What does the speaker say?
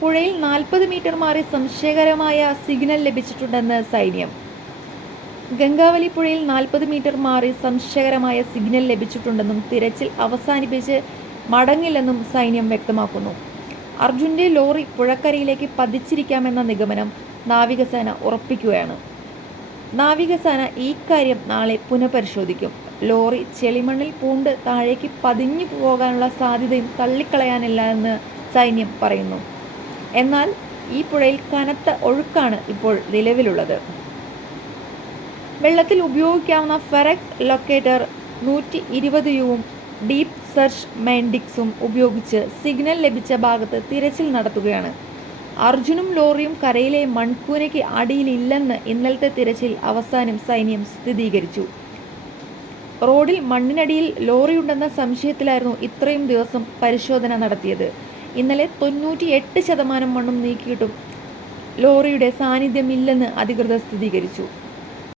പുഴയിൽ 40 മീറ്റർ മാറി സംശയകരമായ സിഗ്നൽ ലഭിച്ചിട്ടുണ്ടെന്ന് സൈന്യം. ഗംഗാവലി പുഴയിൽ 40 മീറ്റർ മാറി സംശയകരമായ സിഗ്നൽ ലഭിച്ചിട്ടുണ്ടെന്നും തിരച്ചിൽ അവസാനിപ്പിച്ച് മടങ്ങില്ലെന്നും സൈന്യം വ്യക്തമാക്കുന്നു. അർജുന്റെ ലോറി പുഴക്കരയിലേക്ക് പതിച്ചിരിക്കാമെന്ന നിഗമനം നാവികസേന ഉറപ്പിക്കുകയാണ്. നാവികസേന ഈ കാര്യം നാളെ പുനഃപരിശോധിക്കും. ലോറി ചെളിമണ്ണിൽ പൂണ്ട് താഴേക്ക് പതിഞ്ഞു പോകാനുള്ള സാധ്യതയും തള്ളിക്കളയാനില്ല എന്ന് സൈന്യം പറയുന്നു. എന്നാൽ ഈ പുഴയിൽ കനത്ത ഒഴുക്കാണ് ഇപ്പോൾ നിലവിലുള്ളത്. വെള്ളത്തിൽ ഉപയോഗിക്കാവുന്ന Ferex locator 120U deep search മൈൻഡിക്സും ഉപയോഗിച്ച് സിഗ്നൽ ലഭിച്ച ഭാഗത്ത് തിരച്ചിൽ നടത്തുകയാണ്. അർജുനും ലോറിയും കരയിലെ മൺകൂനയ്ക്ക് അടിയിലില്ലെന്ന് ഇന്നലത്തെ തിരച്ചിൽ അവസാനം സൈന്യം സ്ഥിരീകരിച്ചു. റോഡിൽ മണ്ണിനടിയിൽ ലോറിയുണ്ടെന്ന സംശയത്തിലായിരുന്നു ഇത്രയും ദിവസം പരിശോധന നടത്തിയത്. ഇന്നലെ 98% മണ്ണും നീക്കിയിട്ടും ലോറിയുടെ സാന്നിധ്യമില്ലെന്ന് അധികൃതർ സ്ഥിരീകരിച്ചു.